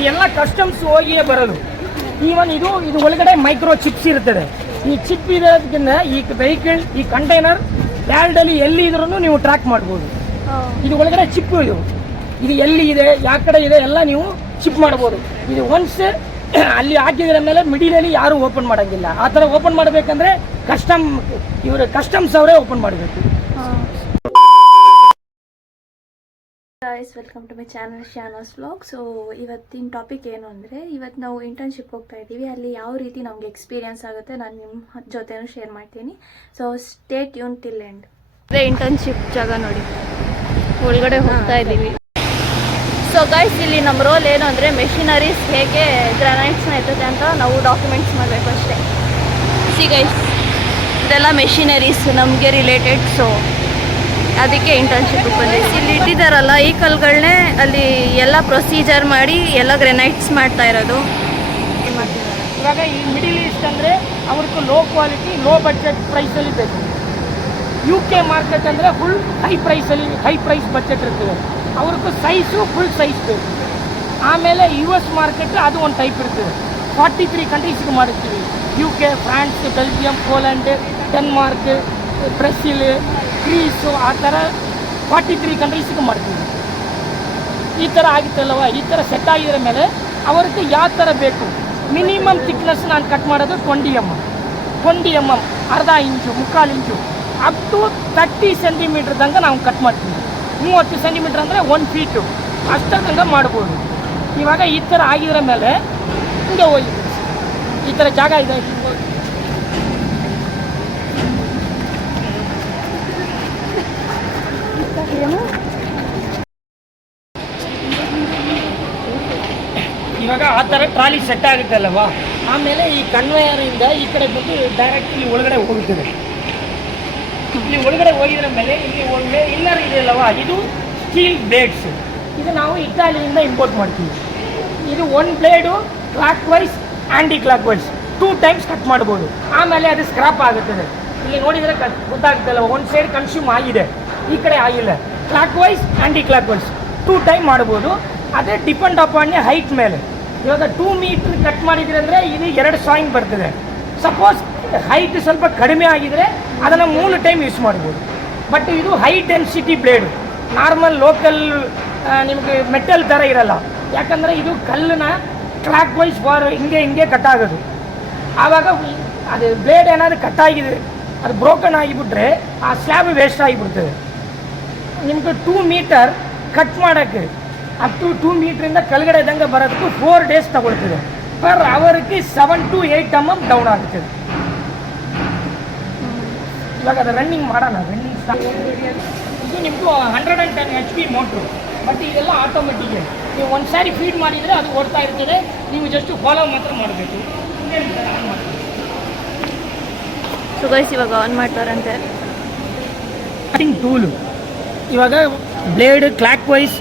ಇದೆಲ್ಲ ಕಸ್ಟಮ್ಸ್ ಹೋಗಿಯೇ ಬರೋದು. ಈವನ್ ಇದು ಒಳಗಡೆ ಮೈಕ್ರೋ ಚಿಪ್ಸ್ ಇರ್ತದೆ. ಈ ಚಿಪ್ ಇರೋದಕ್ಕಿಂತ ಈ ವೆಹಿಕಲ್ ಈ ಕಂಟೈನರ್ ಯಾರ್ಡಲ್ಲಿ ಎಲ್ಲಿ ಇದ್ರೂ ನೀವು ಟ್ರ್ಯಾಕ್ ಮಾಡ್ಬೋದು. ಇದು ಒಳಗಡೆ ಚಿಪ್ ಇದು ಎಲ್ಲಿ ಇದೆ ಯಾವ ಕಡೆ ಇದೆ ಎಲ್ಲ ನೀವು ಚಿಪ್ ಮಾಡ್ಬೋದು. ಇದು ಒನ್ಸ್ ಅಲ್ಲಿ ಹಾಕಿದ್ರ ಮೇಲೆ ಮಿಡಿಲಲ್ಲಿ ಯಾರು ಓಪನ್ ಮಾಡೋಂಗಿಲ್ಲ. ಆ ಥರ ಓಪನ್ ಮಾಡಬೇಕಂದ್ರೆ ಕಸ್ಟಮ್ಸ್ ಅವರೇ ಓಪನ್ ಮಾಡಬೇಕು. Guys, welcome to my channel Shanos vlog. So ಇವತ್ತಿನ ಟಾಪಿಕ್ ಏನು ಅಂದರೆ, ಇವತ್ತು ನಾವು ಇಂಟರ್ನ್ಶಿಪ್ ಹೋಗ್ತಾ ಇದ್ದೀವಿ. ಅಲ್ಲಿ ಯಾವ ರೀತಿ ನಮಗೆ ಎಕ್ಸ್ಪೀರಿಯನ್ಸ್ ಆಗುತ್ತೆ ನಾನು ನಿಮ್ಮ ಜೊತೆನೂ ಶೇರ್ ಮಾಡ್ತೀನಿ. So stay tune till end. ಅದೇ ಇಂಟರ್ನ್ಶಿಪ್ ಜಾಗ ನೋಡಿ, ಒಳಗಡೆ ಹೋಗ್ತಾ ಇದ್ದೀವಿ. ಸೊ ಗೈಸ್, ಇಲ್ಲಿ ನಮ್ಮ ರೋಲ್ ಏನು ಅಂದರೆ ಮೆಷಿನರೀಸ್ ಹೇಗೆ ಗ್ರಾನೈಟ್ಸ್ನ ಎತ್ತುತ್ತೆ ಅಂತ ನಾವು ಡಾಕ್ಯುಮೆಂಟ್ಸ್ ಮಾಡಬೇಕು ಅಷ್ಟೇ. ಸಿ ಗೈಸ್, ಇದೆಲ್ಲ ಮೆಷಿನರೀಸ್ ನಮಗೆ ರಿಲೇಟೆಡ್. ಸೊ ಅದಕ್ಕೆ ಇಂಟರ್ನ್ಶಿಪ್ ಬಂದಿದೆ. ಇಲ್ಲಿ ಇಟ್ಟಿದ್ದಾರಲ್ಲ ಈ ಕಲ್ಗಳನ್ನೇ ಅಲ್ಲಿ ಎಲ್ಲ ಪ್ರೊಸೀಜರ್ ಮಾಡಿ ಎಲ್ಲ ಗ್ರೆನೈಟ್ಸ್ ಮಾಡ್ತಾ ಇರೋದು. ಇವಾಗ ಈ ಮಿಡಿಲ್ ಈಸ್ಟ್ ಅಂದರೆ ಅವ್ರಿಗೆ ಲೋ ಕ್ವಾಲಿಟಿ ಲೋ ಬಡ್ಜೆಟ್ ಪ್ರೈಸಲ್ಲಿ ಬೇಕು. UK ಮಾರ್ಕೆಟ್ ಅಂದರೆ ಫುಲ್ ಹೈ ಪ್ರೈಸ್ ಬಡ್ಜೆಟ್ ಇರ್ತದೆ. ಅವ್ರಿಗೂ ಸೈಜು ಫುಲ್ ಸೈಜ್ ಬೇಕು. ಆಮೇಲೆ US ಮಾರ್ಕೆಟ್ ಅದು ಒಂದು ಟೈಪ್ ಇರ್ತದೆ. 43 ಕಂಟ್ರೀಸ್ಗೆ ಮಾಡಿರ್ತೀವಿ. UK, France, Belgium, Poland, Denmark, Brazil, grease, ಆ ಥರ 43 ಕಂಟ್ರೀಸಿಗೆ ಮಾಡ್ತೀವಿ. ಈ ಥರ ಆಗಿತ್ತಲ್ಲವ, ಈ ಥರ ಸೆಟ್ ಆಗಿರೋ ಮೇಲೆ ಅವ್ರಿಗೆ ಯಾವ ಥರ ಬೇಕು. ಮಿನಿಮಮ್ ಥಿಕ್ನೆಸ್ ನಾನು ಕಟ್ ಮಾಡೋದು 20 mm, ಅರ್ಧ ಇಂಚು, ಮುಕ್ಕಾಲು ಇಂಚು, ಅಪ್ ಟು 30 ಸೆಂಟಿಮೀಟ್ರ್ ತನಕ ನಾವು ಕಟ್ ಮಾಡ್ತೀವಿ. 30 ಸೆಂಟಿಮೀಟ್ರ್ ಅಂದರೆ 1 ಫೀಟು ಅಷ್ಟರ ತನಕ ಮಾಡ್ಬೋದು. ಇವಾಗ ಈ ಥರ ಆಗಿರೋ ಮೇಲೆ ಹಿಂಗೆ ಹೋಗಿ ಈ ಥರ ಜಾಗ ಇದೆ. ಇವಾಗ ಆ ಥರ ಟ್ರಾಲಿ ಸೆಟ್ ಆಗುತ್ತೆ ಅಲ್ಲವಾ, ಆಮೇಲೆ ಈ ಕನ್ವೇಯರಿಂದ ಈ ಕಡೆ ಬಂದು ಡೈರೆಕ್ಟ್ ಇಲ್ಲಿ ಒಳಗಡೆ ಹೋಗುತ್ತದೆ. ಇಲ್ಲಿ ಒಳಗಡೆ ಹೋಗಿದ್ರ ಮೇಲೆ ಇಲ್ಲಿ ಒಳ್ಳೆ ಇನ್ನರ್ ಇದೆ ಅಲ್ಲವಾ, ಇದು ಸ್ಟೀಲ್ ಬ್ಲೇಡ್ಸ್. ಇದು ನಾವು ಇಟಾಲಿಯಿಂದ ಇಂಪೋರ್ಟ್ ಮಾಡ್ತೀವಿ. ಇದು 1 blade clockwise anticlockwise 2 times cut ಮಾಡ್ಬೋದು. ಆಮೇಲೆ ಅದು ಸ್ಕ್ರಾಪ್ ಆಗುತ್ತದೆ. ಇಲ್ಲಿ ನೋಡಿದರೆ ಗೊತ್ತಾಗುತ್ತಲ್ಲ, ಒಂದು ಸೈಡ್ ಕನ್ಸ್ಯೂಮ್ ಆಗಿದೆ, ಈ ಕಡೆ ಆಗಿಲ್ಲ. Clockwise anticlockwise 2 time ಮಾಡ್ಬೋದು. ಅದೇ ಡಿಪೆಂಡ್ ಅಪಾನ್ ಹೈಟ್ ಮೇಲೆ. ಇವಾಗ 2 ಮೀಟ್ರ್ ಕಟ್ ಮಾಡಿದ್ರೆ ಅಂದರೆ ಇದು 2 ಸಾಯಿಂಗ್ ಬರ್ತದೆ. ಸಪೋಸ್ ಹೈಟ್ ಸ್ವಲ್ಪ ಕಡಿಮೆ ಆಗಿದರೆ ಅದನ್ನು 3 ಟೈಮ್ ಯೂಸ್ ಮಾಡ್ಬೋದು. ಬಟ್ ಇದು high density blade, normal local ನಿಮಗೆ ಮೆಟಲ್ ಥರ ಇರಲ್ಲ. ಯಾಕಂದರೆ ಇದು ಕಲ್ಲನ್ನ ಕ್ಲಾಕ್ ವೈಸ್ ಹಿಂಗೆ ಕಟ್ಟಾಗೋದು. ಆವಾಗ ಅದು ಬ್ಲೇಡ್ ಏನಾದರೂ ಕಟ್ಟಾಗಿದೆ, ಅದು ಬ್ರೋಕನ್ ಆಗಿಬಿಟ್ರೆ ಆ ಸ್ಲ್ಯಾಬ್ ವೇಸ್ಟ್ ಆಗಿಬಿಡ್ತದೆ. ನಿಮ್ಗೆ 2 ಮೀಟರ್ ಕಟ್ ಮಾಡೋಕ್ಕೆ ಅಪ್ ಟು 2 ಮೀಟ್ರಿಂದ ಕೆಳಗಡೆ ಇದ್ದಂಗೆ ಬರೋದಕ್ಕೂ 4 ಡೇಸ್ ತಗೊಳ್ತದೆ. ಪರ್ ಅವರ್ಗೆ 7 to 8 mm ಡೌನ್ ಆಗುತ್ತದೆ. ಇವಾಗ ಅದು ರನ್ನಿಂಗ್ ಮಾಡೋಣ. ಇದು ನಿಮ್ಮದು 110 HP ಮೋಟ್ರು. ಬಟ್ ಇದೆಲ್ಲ ಆಟೋಮೆಟಿಕ್. ನೀವು ಒಂದು ಸಾರಿ ಫೀಡ್ ಮಾಡಿದರೆ ಅದು ಓಡ್ತಾ ಇರ್ತದೆ. ನೀವು ಜಸ್ಟ್ ಫಾಲೋ ಮಾತ್ರ ಮಾಡಬೇಕು. ಸೊ ಗೈಸ್, ಇವಾಗ ಆನ್ ಮಾಡ್ತಾರಂತೆ. Cutting tool. ಇವಾಗ blade clockwise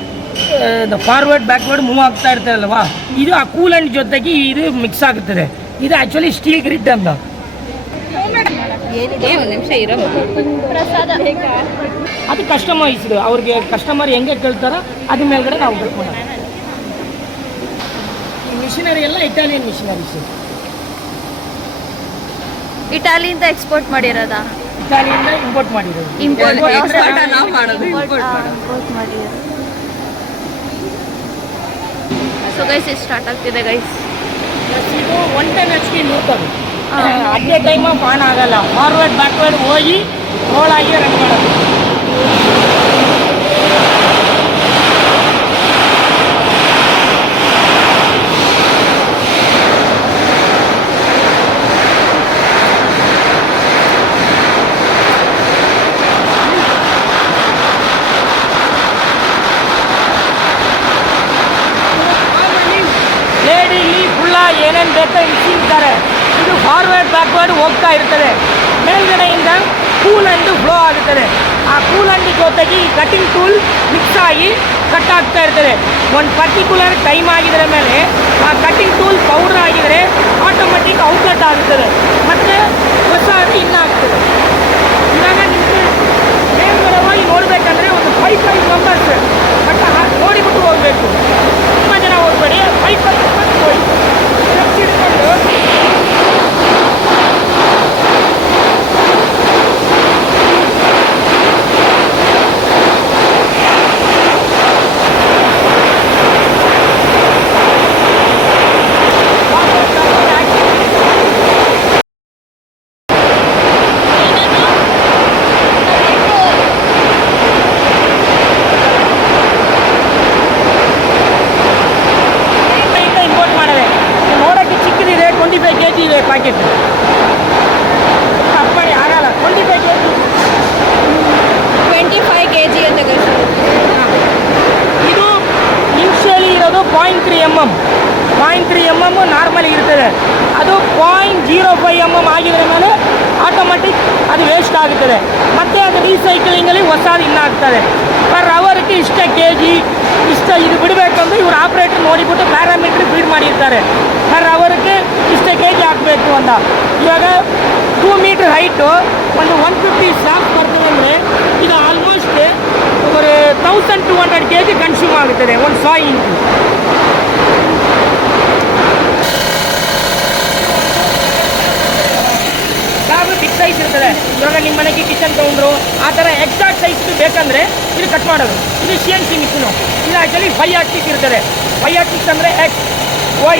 forward backward move ಆಗ್ತಾ ಇರ್ತದಲ್ವಾ, ಇದು ಆ ಕೂಲೆಂಟ್ ಜೊತೆಗೆ ಇದು ಮಿಕ್ಸ್ ಆಗುತ್ತದೆ. ಇದು ಆ್ಯಕ್ಚುಲಿ ಸ್ಟೀಲ್ ಗ್ರಿಡ್ ಅಂತ. ಅದು ಕಸ್ಟಮೈಸ್ಡ್. ಅವ್ರಿಗೆ ಕಸ್ಟಮರ್ ಹೆಂಗೆ ಕೇಳ್ತಾರೋ ಅದ್ರ ಮೇಲ್ಗಡೆ ನಾವು ಬರ್ಕೊಂಡು. ಈ ಮಿಷಿನರಿ ಎಲ್ಲ ಇಟಾಲಿಯನ್ ಮಿಷಿನರೀಸ್. ಇಟಾಲಿಯಿಂದ ಎಕ್ಸ್ಪೋರ್ಟ್ ಮಾಡಿರೋದಾ? ಇಟಾಲಿಯಿಂದ ಇಂಪೋರ್ಟ್ ಮಾಡಿರೋದು. ಇಂಪೋರ್ಟ್ ಮಾಡಿರೋದು. ಸೊ ಗೈಸ್, ಇದು ಸ್ಟಾರ್ಟ್ ಆಗ್ತಿದೆ ಗೈಸ್. ಇದು 110 HP ನೂರ್ತದೆ. ಅದೇ ಟೈಮ್ ಆನ್ ಆಗಲ್ಲ. ಫಾರ್ವರ್ಡ್ ಬ್ಯಾಕ್ವರ್ಡ್ ಹೋಗಿ ರೋಲ್ ಆಗಿ ರನ್ ಮಾಡೋದು. ಏನೇನು ಬೇಕೋ ಇಟ್ಟಿರ್ತಾರೆ. ಇದು ಫಾರ್ವರ್ಡ್ ಬ್ಯಾಕ್ವರ್ಡ್ ಹೋಗ್ತಾ ಇರ್ತದೆ. ಮೇಲ್ಗಡೆಯಿಂದ ಕೂಲೆಂಟ್ ಫ್ಲೋ ಆಗುತ್ತದೆ. ಆ ಕೂಲೆಂಟ್ ಜೊತೆಗೆ ಈ ಕಟಿಂಗ್ ಟೂಲ್ ಮಿಕ್ಸ್ ಆಗಿ ಕಟ್ ಆಗ್ತಾ ಇರ್ತದೆ. ಒಂದು ಪರ್ಟಿಕ್ಯುಲರ್ ಟೈಮ್ ಆಗಿದ್ರೆ ಮೇಲೆ ಆ ಕಟಿಂಗ್ ಟೂಲ್ ಪೌಡರ್ ಆಗಿದರೆ ಆಟೋಮೆಟಿಕ್ ಔಟ್ಲೆಟ್ ಆಗುತ್ತದೆ ಮತ್ತು ಹೊಸ ಇನ್ನಾಗ್ತದೆ. ಇವಾಗ ನಿಮಗೆ ಮೇಲ್ಗಡೆ ಹೋಗಿ ನೋಡಬೇಕಂದ್ರೆ ಒಂದು 5 ಮೆಂಬರ್ಸ್ ಬಟ್ ನೋಡಿಬಿಟ್ಟು ಹೋಗಬೇಕು. ತುಂಬ ಜನ ಹೋಗ್ಬೇಡಿ. 5 0.3 mm ನಾರ್ಮಲಿ ಇರ್ತದೆ. ಅದು 0.05 mm ಆಗಿದ್ರೆ ಮೇಲೆ ಆಟೋಮೆಟಿಕ್ ಅದು ವೇಸ್ಟ್ ಆಗುತ್ತದೆ. ಮತ್ತು ಅದು ರೀಸೈಕ್ಲಿಂಗಲ್ಲಿ ಹೊಸದು ಇನ್ನಾಗ್ತದೆ. ಪರ್ ಅವರ್ಗೆ ಇಷ್ಟೇ kg ಇದು ಬಿಡಬೇಕಂದ್ರೆ ಇವರು ಆಪ್ರೇಟರ್ ನೋಡಿಬಿಟ್ಟು ಪ್ಯಾರಾಮೀಟ್ರ್ ಫೀಡ್ ಮಾಡಿರ್ತಾರೆ. ಪರ್ ಅವರ್ಗೆ ಇಷ್ಟೇ kg ಹಾಕಬೇಕು ಅಂತ. ಇವಾಗ 2 ಮೀಟ್ರ್ ಹೈಟು ಒಂದು 150 ಸ್ಲಾಬ್ ಬರ್ತದೆ ಅಂದರೆ ಇದು ಆಲ್ಮೋಸ್ಟ್ ஒரு 1200 kg ಕನ್ಸ್ಯೂಮ್ ಆಗುತ್ತದೆ ಒಂದು ಸಾಯಿಲ್. ಸ್ಲಾಬ್ ಬಿಗ್ ಸೈಜ್ ಇರ್ತದೆ. ಇವಾಗ ನಿಮ್ಮ ಮನೆಗೆ ಕಿಚನ್ ತಗೊಂಡ್ರು ಆ ಥರ ಎಕ್ಸಾಕ್ಟ್ ಸೈಜ್ ಬೇಕಂದರೆ ಇದು ಕಟ್ ಮಾಡೋದು. ಇದು CNC ಮಿಷಿನು. ಇದು ಆ್ಯಕ್ಚುಲಿ 5 ಆಕ್ಸಿಸ್ ಇರ್ತದೆ. 5 ಆಕ್ಸಿಸ್ ಅಂದರೆ X Y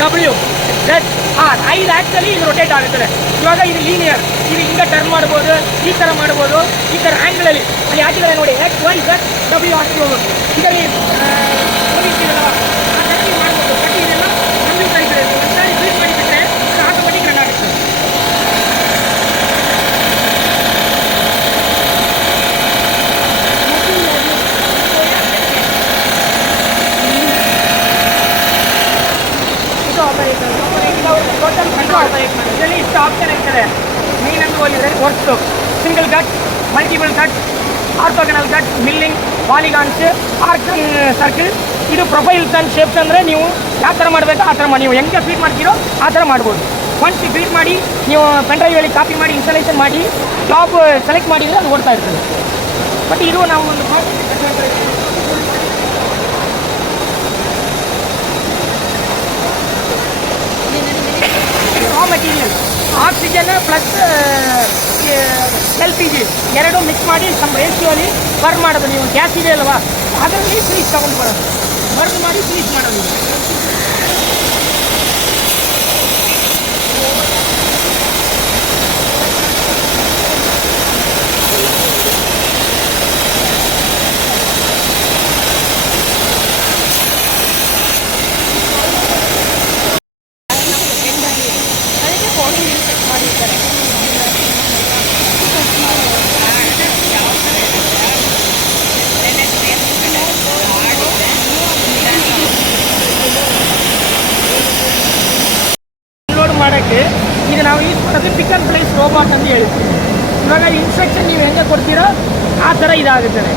W Z R 5 ಆ್ಯಕ್ಸಲ್ಲಿ ಇದು ರೊಟೇಟ್ ಆಗುತ್ತದೆ. ಇವಾಗ ಇದು ಲೀನಿಯರ್, ಇದು ಹಿಂಗೆ ಟರ್ನ್ ಮಾಡ್ಬೋದು, ಈ ಥರ ಮಾಡ್ಬೋದು, ಈ ಥರ ಆ್ಯಂಗಲಲ್ಲಿ ಅಲ್ಲಿ ಹಾಕಿದರೆ ನೋಡಿ X Y Z W ಹಾಕಿ ಹೋಗೋದು. ಇದರಲ್ಲಿ ಹೋಗಿರ್ತೀರಲ್ಲ ಆ ಥರ ನೀವು ಮಾಡ್ಬೋದು. ಬಟ್ ಇದೆಲ್ಲ ಕಂಪ್ಯೂಟರ್ ಇದೆ. ಒಂದ್ಸಾರಿ ಕ್ಲಿಕ್ ಮಾಡಿಬಿಟ್ರೆ ಇದು ಆಟೋಮೆಟಿಕ್ ರನ್ ಆಗುತ್ತೆ. ಇದರಲ್ಲಿ ಇಷ್ಟು ಆಪ್ಷನ್ ಇರ್ತದೆ. ಮೇನ್ ಅಂತ ಹೋಲಿದ್ರೆ works, single cut, multiple cut, orthogonal cut, milling, polygons, arc circle. ಇದು ಪ್ರೊಫೈಲ್ಸ್ ಆ್ಯಂಡ್ ಶೇಪ್ಸ್ ಅಂದರೆ ನೀವು ಯಾವ ಥರ ಮಾಡಬೇಕು ಆ ಥರ ಮಾಡಿ, ನೀವು ಹೆಂಗೆ ಫೀಡ್ ಮಾಡ್ತೀರೋ ಆ ಥರ ಮಾಡ್ಬೋದು. ಒನ್ಸ್ ಫೀಡ್ ಮಾಡಿ ನೀವು ಪೆನ್ಡ್ರೈವಲ್ಲಿ ಕಾಪಿ ಮಾಡಿ ಇನ್ಸ್ಟಾಲೇಷನ್ ಮಾಡಿ ಜಾಬ್ ಸೆಲೆಕ್ಟ್ ಮಾಡಿದರೆ ಅದು ಓಡ್ತಾ ಇರ್ತದೆ. ಬಟ್ ಇದು ನಾವು ಒಂದು raw material oxygen plus LPG ಎರಡೂ ಮಿಕ್ಸ್ ಮಾಡಿ ಸಮ್ ರೇಷಿಯೋಲಿ ಬರ್ನ್ ಮಾಡೋದು. ನೀವು ಗ್ಯಾಸ್ ಇದೆ ಅಲ್ವಾ ಅದರಲ್ಲಿ ಫ್ರೀಸ್ ತಗೊಂಡು ಬರೋದು, ಬರ್ನ್ ಮಾಡಿ ಫ್ರೀಸ್ ಮಾಡೋದು. ಮಾಡೋಕ್ಕೆ ಇದು ನಾವು ಯೂಸ್ ಮಾಡೋದು ಪಿಕ್ ಆ್ಯಂಡ್ ಪ್ಲೇಸ್ ರೋಬೋಟ್ ಅಂತ ಹೇಳ್ತೀವಿ. ಇವಾಗ ಇನ್ಸ್ಟ್ರಕ್ಷನ್ ನೀವು ಹೆಂಗೆ ಕೊಡ್ತೀರೋ ಆ ಥರ ಇದಾಗುತ್ತದೆ.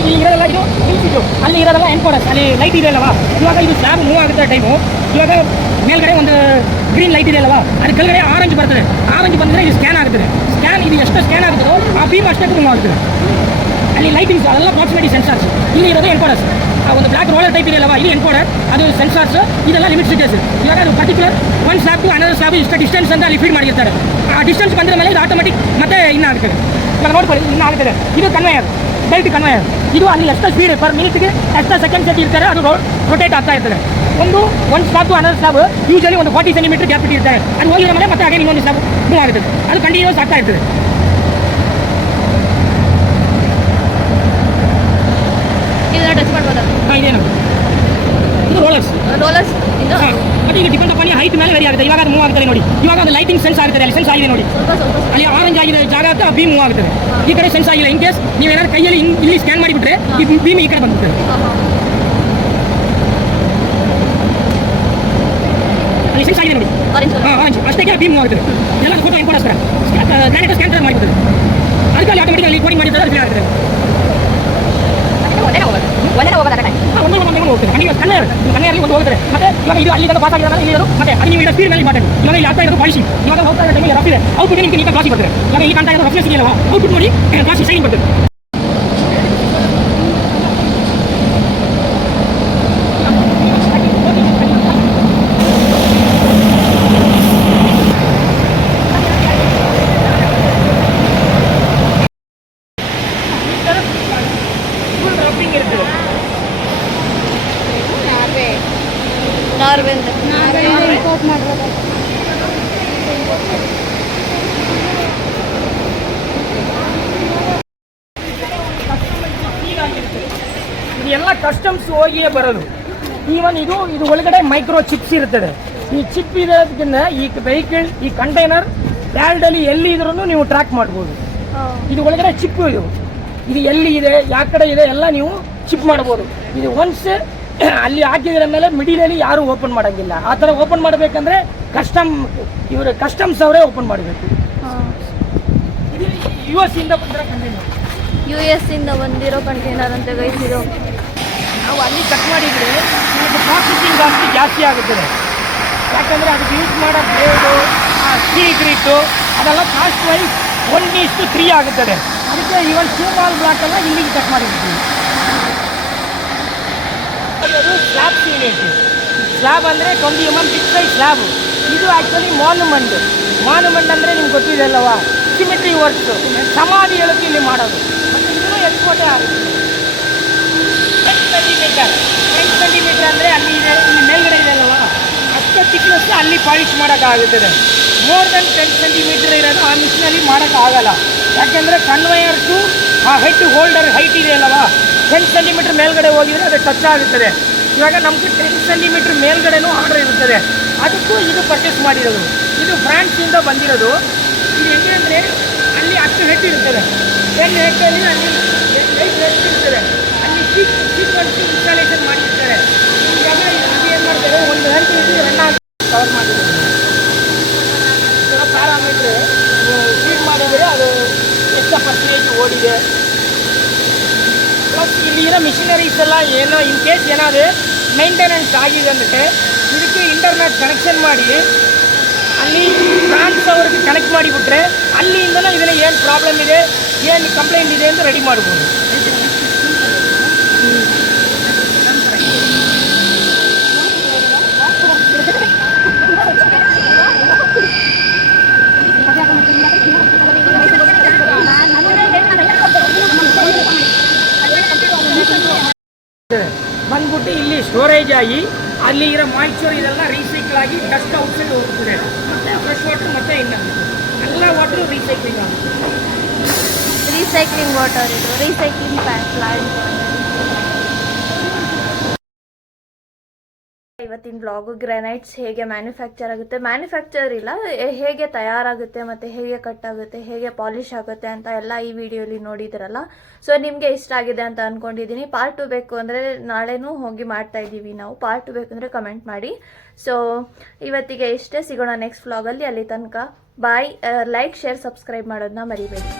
ಇಲ್ಲಿ ಇರೋದಲ್ಲ ಇದು ಇದು ಅಲ್ಲಿ ಇರೋದಲ್ಲ ಎನ್ಕೋಡಸ್, ಅಲ್ಲಿ ಲೈಟ್ ಇದೆ ಅಲ್ವಾ. ಇವಾಗ ಇದು ಸ್ಲ್ಯಾಬ್ ಮೂವ್ ಆಗುತ್ತೆ ಟೈಮು. ಇವಾಗ ಮೇಲ್ಗಡೆ ಒಂದು ಗ್ರೀನ್ ಲೈಟ್ ಇದೆ ಅಲ್ವಾ, ಅದು ಕೆಳಗಡೆ ಆರೆಂಜ್ ಬರ್ತದೆ. ಆರೆಂಜ್ ಬಂದರೆ ಇದು ಸ್ಕ್ಯಾನ್ ಆಗುತ್ತದೆ. ಸ್ಕ್ಯಾನ್ ಇದು ಎಷ್ಟು ಸ್ಕ್ಯಾನ್ ಆಗುತ್ತದೋ ಆ ಬೀಮ್ ಅಷ್ಟೇ ಮೂವ್ ಆಗುತ್ತದೆ. ಅಲ್ಲಿ ಲೈಟಿಂಗ್ಸ್ ಅದೆಲ್ಲ ಪ್ರಾಕ್ಸಿಮಿಟಿ ಸೆನ್ಸಾರ್ಸ್. ಇಲ್ಲಿ ಇರೋದು ಎನ್ಕೋಡಸ್. ಆ ಒಂದು ಬ್ಲಾಕ್ ರೋಲರ್ ಟೈಪ್ ಇದೆಯಲ್ಲವಾ, ಇಲ್ಲಿ ಎನ್ಕೋಡರ್, ಅದು ಸೆನ್ಸಾರ್ಸ್, ಇದೆಲ್ಲ ಲಿಮಿಟ್ ಸ್ವಿಚಸ್. ಇವಾಗ ಅದು ಪರ್ಟಿಕ್ಯುಲರ್ ಒಂದು ಸ್ಲ್ಯಾಬ್ ಟು ಅನದರ್ ಸ್ಲ್ಯಾಬ್ ಇಷ್ಟ ಡಿಸ್ಟೆನ್ಸ್ ಅಂತ ಅಲ್ಲಿ ಫೀಡ್ ಮಾಡಿರ್ತಾರೆ. ಆ ಡಿಸ್ಟೆನ್ಸ್ ಬಂದ ಮೇಲೆ ಇದು ಆಟೋಮೆಟಿಕ್ ಮತ್ತೆ ಇನ್ನಾಗುತ್ತದೆ. ಇವಾಗ ನೋಡ್ಕೊಳ್ಳಿ ಇನ್ನೂ ಆಗುತ್ತದೆ. ಇದು ಕನ್ವೇಯರ್, ಬೆಲ್ಟ್ ಕನ್ವೇಯರ್. ಇದು ಅಲ್ಲಿ ಎಷ್ಟು ಸ್ಪೀಡ್ ಪರ್ ಮಿನಿಟ್ಗೆ ಎಷ್ಟು ಸೆಕೆಂಡ್ಸ್ ಅಂತ ಇರ್ತಾರೆ ಅದು ರೊಟೇಟ್ ಆಗ್ತಾ ಇರ್ತದೆ. ಒಂದು slab to another slab usually ಒಂದು 40 ಸೆಂಟಿಮೀಟರ್ ಗ್ಯಾಪ್ ಇಟ್ಟಿರ್ತಾರೆ. ಅದು ಹೋಗಿರೋ ಮೇಲೆ ಮತ್ತೆ ಹಾಗೆ ಇನ್ನೊಂದು ಸ್ಲ್ಯಾಬ್ ಮೂವ್ ಆಗುತ್ತದೆ. ಅದು ಕಂಟಿನ್ಯೂಸ್ ಆಗ್ತಾ ಇರ್ತದೆ. ಟಚ್ ಮಾಡ್ಬೋದಾ? ಇದೇನು ಇದು ರೋಲರ್ಸ್ ಬಟ್ ಈಗ ಡಿಪೆಂಡ್ ಅಪಾನ್ ಹೈಟ್ ಮೇಲೆ ವೇರಿ ಆಗುತ್ತೆ. ಇವಾಗ ಅದು ಮೂವ್ ಆಗ್ತದೆ ನೋಡಿ. ಇವಾಗ ಅದು ಲೈಟಿಂಗ್ ಸೆನ್ಸ್ ಆಗುತ್ತದೆ. ಅಲ್ಲಿ ಸೆನ್ಸ್ ಆಗಿದೆ ನೋಡಿ, ಅಲ್ಲಿ ಆರೆಂಜ್ ಆಗಿದೆ ಜಾಗ ಆ ಬೀಮ್ ಮೂವ್ ಆಗುತ್ತದೆ. ಈ ಕಡೆ ಸೆನ್ಸ್ ಆಗಿಲ್ಲ. ಇನ್ ಕೇಸ್ ನೀವೇನಾದ್ರು ಕೈಯಲ್ಲಿ ಇಲ್ಲಿ ಸ್ಕ್ಯಾನ್ ಮಾಡಿಬಿಟ್ರೆ ಈ ಬೀಮ್ ಈ ಕಡೆ ಬಂದುಬಿಡ್ತದೆ. ಅಲ್ಲಿ ಸೆನ್ಸ್ ಆಗಿದೆ ನೋಡಿ, ಆರೆಂಜ್ ಅಷ್ಟೇ ಬೀಮ್ ಮೂವ್ ಆಗುತ್ತದೆ. ಎಲ್ಲ ಫೋಟೋ ಎನ್ಕೋಡೋಸ್ಕರ ಗ್ರಾನೈಟ್ ಸ್ಕ್ಯಾನ್ ಮಾಡಿಬಿಡ್ತದೆ. ಅದಕ್ಕೆ ಅಲ್ಲಿ ಆಟೋಮೆಟಿಕ್ ಅಲ್ಲಿ ಕೋಡಿಂಗ್ ಮಾಡಿರ್ತಾರೆ, ಅದು ಫೀಲ್ ಆಗ್ತದೆ. ಕನ್ನೆಯಲ್ಲಿ ಒಂದು ಹೋಗ್ತಾರೆ. ಮತ್ತೆ ಇವಾಗ ಇದು ಅಲ್ಲಿ ಪಾಸ್ ಆಗಿರೋ ಇಲ್ಲಿ ಮತ್ತೆ ಅಲ್ಲಿ ನೀವು ಸ್ಪೀಡ್ ಮೇಲೆ ಮಾತಾಡಿ. ಇವಾಗ ಇಲ್ಲಿ ಆಗ್ತಾ ಇರೋದು ಪಾಲಿಶಿಂಗ್. ಇವಾಗ ಹೋಗ್ತಾ ಇರೋ ಟೈಮಲ್ಲಿ ರಫ್ ಇದೆ, ಔಟ್ಪುಟ್ ನಿಮಗೆ ಈಗ ಕ್ಲಾಸಿಗೆ ಬರ್ತದೆ. ಇವಾಗ ಇಲ್ಲಿ ಕಾಣ್ತಾ ಇರೋ ರಫ್ನೆಸ್ ಇದೆಯಲ್ಲ, ಔಟ್ಪುಟ್ ನೋಡಿ ಕ್ಲಾಸಿಗೆ ಸೈನಿಂಗ್ ಬರ್ತದೆ. ನಾರ್ವೆಂದ ಇಂಪೋರ್ಟ್ ಮಾಡಿರೋದು. ಇದೆಲ್ಲ ಕಸ್ಟಮ್ಸ್ ಹೋಗಿಯೇ ಬರೋದು. ಈವನ್ ಇದು ಒಳಗಡೆ ಮೈಕ್ರೋ ಚಿಪ್ಸ್ ಇರ್ತದೆ. ಈ ಚಿಪ್ ಇರೋದಕ್ಕಿಂತ ಈ ವೆಹಿಕಲ್, ಈ ಕಂಟೈನರ್ ಲ್ಯಾಂಡಲ್ಲಿ ಎಲ್ಲಿ ಇದ್ರೂ ನೀವು ಟ್ರ್ಯಾಕ್ ಮಾಡ್ಬೋದು. ಇದು ಒಳಗಡೆ ಚಿಪ್ ಇದು ಎಲ್ಲಿ ಇದೆ, ಯಾವ ಕಡೆ ಇದೆ ಎಲ್ಲ ನೀವು ಚಿಪ್ ಮಾಡ್ಬೋದು. ಇದು ಒನ್ಸ್ ಅಲ್ಲಿ ಹಾಕಿದ್ರ ಮೇಲೆ ಮಿಡಿಲಲ್ಲಿ ಯಾರು ಓಪನ್ ಮಾಡೋಂಗಿಲ್ಲ. ಆ ಥರ ಓಪನ್ ಮಾಡಬೇಕಂದ್ರೆ ಕಸ್ಟಮ್ಸ್ ಅವರೇ ಓಪನ್ ಮಾಡಬೇಕು. ಇದು US ಇಂದ ಬಂದಿರೋ ಕಂಟೈನರ್. US ಇಂದ ಬಂದಿರೋ ಕಂಟೈನರ್ ಅಂತ ಗೈಸಿರೋ. ನಾವು ಅಲ್ಲಿ ಕಟ್ ಮಾಡಿದರೆ ನಿಮಗೆ ಪ್ರಾಸೆಸಿಂಗ್ ಕಾಸ್ಟ್ ಜಾಸ್ತಿ ಆಗುತ್ತದೆ. ಯಾಕಂದರೆ ಅದಕ್ಕೆ ಯೂಸ್ ಮಾಡೋ ಬ್ಲೇಡು, ಸ್ಟೀಲ್ ಗ್ರಿಟ್ಟು ಅದೆಲ್ಲ ಕಾಸ್ಟ್ ವೈಸ್ 1:3 ಆಗುತ್ತದೆ. ಅದಕ್ಕೆ ಇವನ್ ಸ್ಮಾಲ್ ಬ್ಲಾಕೆಲ್ಲ ಇಲ್ಲಿಗೆ ಕಟ್ ಮಾಡಿರ್ತೀವಿ. ಅದು ಸ್ಲ್ಯಾಬ್ ಯೂನಿಟ್. ಸ್ಲ್ಯಾಬ್ ಅಂದರೆ 20 mm ಬಿಗ್ ಸೈಜ್ ಸ್ಲ್ಯಾಬು. ಇದು ಆ್ಯಕ್ಚುಲಿ ಮಾನ್ಯುಮೆಂಟ್ ಅಂದರೆ ನಿಮ್ಗೆ ಗೊತ್ತಿದೆ ಅಲ್ಲವಾ, ಸಿಮೆಟ್ರಿ ವರ್ಕ್ಸು, ಸಮಾಧಿ ಹೇಳೋದು ಇಲ್ಲಿ ಮಾಡೋದು. ಮತ್ತು ಇದನ್ನು ಎಕ್ಸ್ಪೋರ್ಟೇ ಆಗುತ್ತೆ. 10 ಸೆಂಟಿಮೀಟರ್ ಅಂದರೆ ಅಲ್ಲಿ ಇದೆ, ಇಲ್ಲಿ ಮೇಲ್ಗಡೆ ಇದೆ ಅಲ್ವಾ, ಅಷ್ಟು ತಿಕ್ನೆಸ್ ಅಲ್ಲಿ ಪಾಲಿಶ್ ಮಾಡೋಕ್ಕಾಗುತ್ತದೆ. ಮೋರ್ ದೆನ್ 10 ಸೆಂಟಿಮೀಟರ್ ಇರೋದು ಆ ಮಿಷಿನಲ್ಲಿ ಮಾಡೋಕ್ಕಾಗಲ್ಲ. ಯಾಕೆಂದರೆ ಕನ್ವೇಯರ್ ಟು ಆ ಹೆಡ್ ಹೋಲ್ಡರ್ ಹೈಟ್ ಇದೆ ಅಲ್ಲವಾ, 10 ಸೆಂಟಿಮೀಟರ್ ಮೇಲ್ಗಡೆ ಹೋಗಿದರೆ ಅದು ಟಚ್ ಆಗುತ್ತದೆ. ಇವಾಗ ನಮಗೆ 10 ಸೆಂಟಿಮೀಟರ್ ಮೇಲ್ಗಡೆನೂ ಆರ್ಡರ್ ಇರುತ್ತದೆ. ಅದಕ್ಕೂ ಇದು ಪರ್ಚೇಸ್ ಮಾಡಿರೋದು. ಇದು ಫ್ರಾನ್ಸಿಂದ ಬಂದಿರೋದು. ಇದು ಹೆಂಗೆ ಅಂದರೆ ಅಲ್ಲಿ 10 ಹೆಡ್ ಇರ್ತದೆ. 10 ಹೆಡ್ಡಲ್ಲಿ ಅಲ್ಲಿ 8 ಹೆಡ್ ಇರ್ತದೆ. ಅಲ್ಲಿ ಸೀಕ್ವೆನ್ಸ್ ಇನ್ಸ್ಟಾಲೇಷನ್ ಮಾಡಿರ್ತಾರೆ. ಇವಾಗ ಅದು ಏನು ಮಾಡ್ತಾರೆ, ಒಂದು ಹೆಡ್ ಇದು ರನ್ ಕವರ್ ಮಾಡಿದ್ದಾರೆ. ಪ್ಯಾರಾಮೀಟ್ರ್ ಫೀಡ್ ಮಾಡಿದರೆ ಅದು ಎಷ್ಟು ಪರ್ಸೆಂಟೇಜ್ ಓಡಿದೆ. ಪ್ಲಸ್ ಇಲ್ಲಿರೋ ಮಿಷಿನರೀಸ್ ಎಲ್ಲ ಏನೋ ಇನ್ ಕೇಸ್ ಏನಾದರೂ ಮೇಂಟೆನೆನ್ಸ್ ಆಗಿದೆ ಅಂದರೆ ಇದಕ್ಕೆ ಇಂಟರ್ನೆಟ್ ಕನೆಕ್ಷನ್ ಮಾಡಿ ಅಲ್ಲಿ ಫ್ರಾನ್ಸ್ ಅವ್ರಿಗೆ ಕನೆಕ್ಟ್ ಮಾಡಿಬಿಟ್ರೆ ಅಲ್ಲಿಂದಲೇ ಇದನ್ನು ಏನು ಪ್ರಾಬ್ಲಮ್ ಇದೆ, ಏನು ಕಂಪ್ಲೇಂಟ್ ಇದೆ ಅಂತ ರೆಡಿ ಮಾಡ್ಬೋದು. ಬಂದ್ಬಿಟ್ಟು ಇಲ್ಲಿ ಸ್ಟೋರೇಜ್ ಆಗಿ ಅಲ್ಲಿ ಇರೋ ಮಾಯಿಶ್ಚರ್ ಇದೆಲ್ಲ ರೀಸೈಕಲ್ ಆಗಿ ಡಸ್ಟ್ ಔಟ್ಸೈಡ್ ಹೋಗ್ತದೆ. ಮತ್ತು ಫ್ರೆಶ್ ವಾಟರ್ ಮತ್ತು ಇನ್ನೊಂದು ಎಲ್ಲ ವಾಟರ್ ರೀಸೈಕ್ಲಿಂಗ್ ಆಗುತ್ತೆ. ರೀಸೈಕ್ಲಿಂಗ್ ವಾಟರ್ ಇದು ರೀಸೈಕ್ಲಿಂಗ್ ಪ್ಲಾಂಟ್. ಇವತ್ತಿನ ಬ್ಲಾಗು ಗ್ರಾನೈಟ್ಸ್ ಹೇಗೆ ಮ್ಯಾನುಫ್ಯಾಕ್ಚರ್ ಇಲ್ಲ, ಹೇಗೆ ತಯಾರಾಗುತ್ತೆ ಮತ್ತು ಹೇಗೆ ಕಟ್ ಆಗುತ್ತೆ, ಹೇಗೆ ಪಾಲಿಷ್ ಆಗುತ್ತೆ ಅಂತ ಎಲ್ಲ ಈ ವಿಡಿಯೋಲಿ ನೋಡಿದ್ರಲ್ಲ. ಸೊ ನಿಮಗೆ ಇಷ್ಟ ಆಗಿದೆ ಅಂತ ಅಂದ್ಕೊಂಡಿದ್ದೀನಿ. ಪಾರ್ಟ್ 2 ಬೇಕು ಅಂದರೆ ನಾಳೆನೂ ಹೋಗಿ ಮಾಡ್ತಾ ಇದ್ದೀವಿ ನಾವು. ಪಾರ್ಟ್ 2 ಬೇಕಂದರೆ ಕಮೆಂಟ್ ಮಾಡಿ. ಸೊ ಇವತ್ತಿಗೆ ಇಷ್ಟೇ, ಸಿಗೋಣ ನೆಕ್ಸ್ಟ್ ವ್ಲಾಗಲ್ಲಿ. ಅಲ್ಲಿ ತನಕ ಬಾಯ್. ಲೈಕ್, ಶೇರ್, ಸಬ್ಸ್ಕ್ರೈಬ್ ಮಾಡೋದನ್ನ ಮರಿಬೇಡಿ.